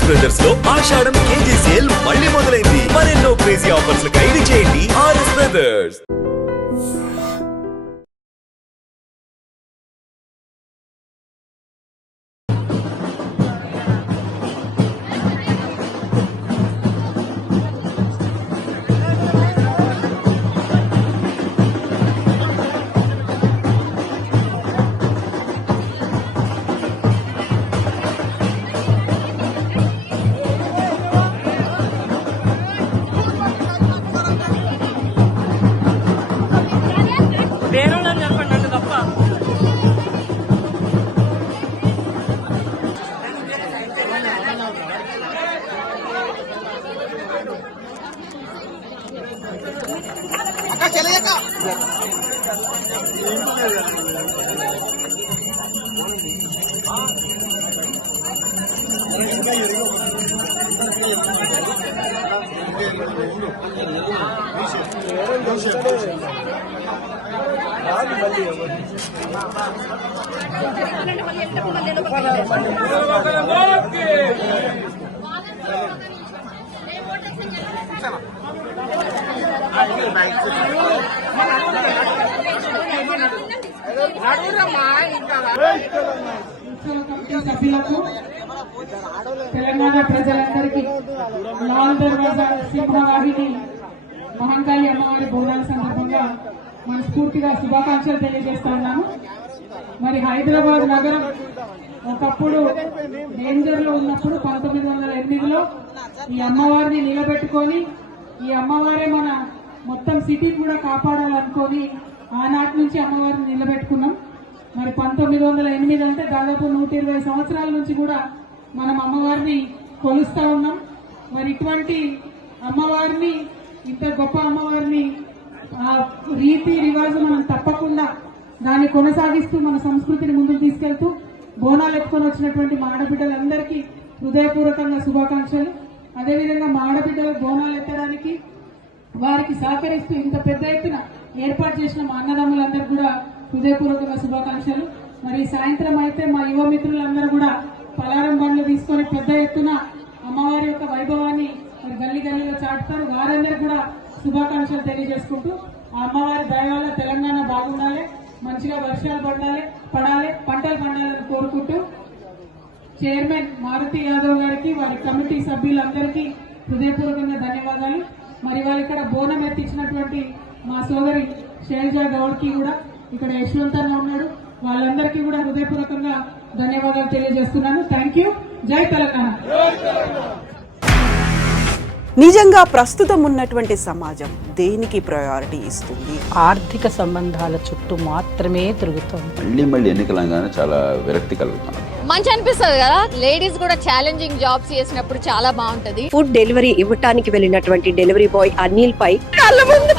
RS brothers లో ఆషాఢం KG sale మళ్ళీ మొదలైంది. మరెన్నో క్రేజీ ఆఫర్స్ ఖైదీ చేయండి ఆర్ఎస్ బ్రదర్స్. సభ్యులకు తెలంగాణ ప్రజలందరికీ లాల్ దర్వాజా సింహవాహిని మహంకాళి అమ్మవారి బోనాల సందర్భంగా మనస్ఫూర్తిగా శుభాకాంక్షలు తెలియజేస్తున్నాను. మరి హైదరాబాద్ నగరం ఒకప్పుడు డేంజర్ లో ఉన్నప్పుడు 1908లో ఈ అమ్మవారిని నిలబెట్టుకొని ఈ అమ్మవారే మన మొత్తం సిటీ కూడా కాపాడాలనుకొని ఆనాటి నుంచి అమ్మవారిని నిలబెట్టుకున్నాం. మరి 1908 అంటే దాదాపు 120 సంవత్సరాల నుంచి కూడా మనం అమ్మవారిని కొలుస్తా ఉన్నాం. మరి ఇటువంటి అమ్మవారిని, ఇంత గొప్ప అమ్మవారిని రీతి రివాజు మనం తప్పకుండా దాన్ని కొనసాగిస్తూ మన సంస్కృతిని ముందుకు తీసుకెళ్తూ బోనాలు ఎత్తుకొని వచ్చినటువంటి మా ఆడబిడ్డలందరికీ హృదయపూర్వకంగా శుభాకాంక్షలు. అదేవిధంగా మా ఆడబిడ్డలు బోనాలు ఎత్తడానికి వారికి సహకరిస్తూ ఇంత పెద్ద ఎత్తున ఏర్పాటు చేసిన మా అన్నదమ్ములందరికీ కూడా హృదయపూర్వకంగా శుభాకాంక్షలు. మరి సాయంత్రం అయితే మా యువ మిత్రులందరూ కూడా పలారం బండ్లు తీసుకొని పెద్ద ఎత్తున అమ్మవారి యొక్క వైభవాన్ని మరి గల్లీ గల్లీలో చాటుతారు. వారందరికీ కూడా శుభాకాంక్షలు తెలియజేసుకుంటూ ఆ అమ్మవారి దయ వల్ల తెలంగాణ బాగుండాలి, మంచిగా వర్షాలు పడాలి, పంటలు పండాలని కోరుకుంటూ చైర్మన్ మారుతి యాదవ్ గారికి, వారి కమిటీ సభ్యులందరికీ హృదయపూర్వకంగా ధన్యవాదాలు. మరి వారు ఇక్కడ బోనం ఎత్తించినటువంటి మా సోదరి శైలజా గౌడ్కి కూడా, ఇక్కడ యశ్వంతన్న ఉన్నాడు, వాళ్ళందరికీ కూడా హృదయపూర్వకంగా ధన్యవాదాలు తెలియజేస్తున్నాను. Thank you. జై తెలంగాణ. నిజంగా ప్రస్తుతం ఉన్నటువంటి సమాజం దేనికి ప్రయారిటీ ఇస్తుంది? ఆర్థిక సంబంధాల చుట్టూ మాత్రమే తిరుగుతుంది. మళ్ళీ ఎన్నికలంగానే చాలా విరక్తి కలుగుతున్నాం. మంచి అనిపిస్తుంది కదా, లేడీస్ కూడా ఛాలెంజింగ్ జాబ్స్ చేసినప్పుడు చాలా బాగుంటది. ఫుడ్ డెలివరీ ఇవ్వటానికి వెళ్ళినటువంటి డెలివరీ బాయ్ అనిల్ పై కళ్ళ ముందు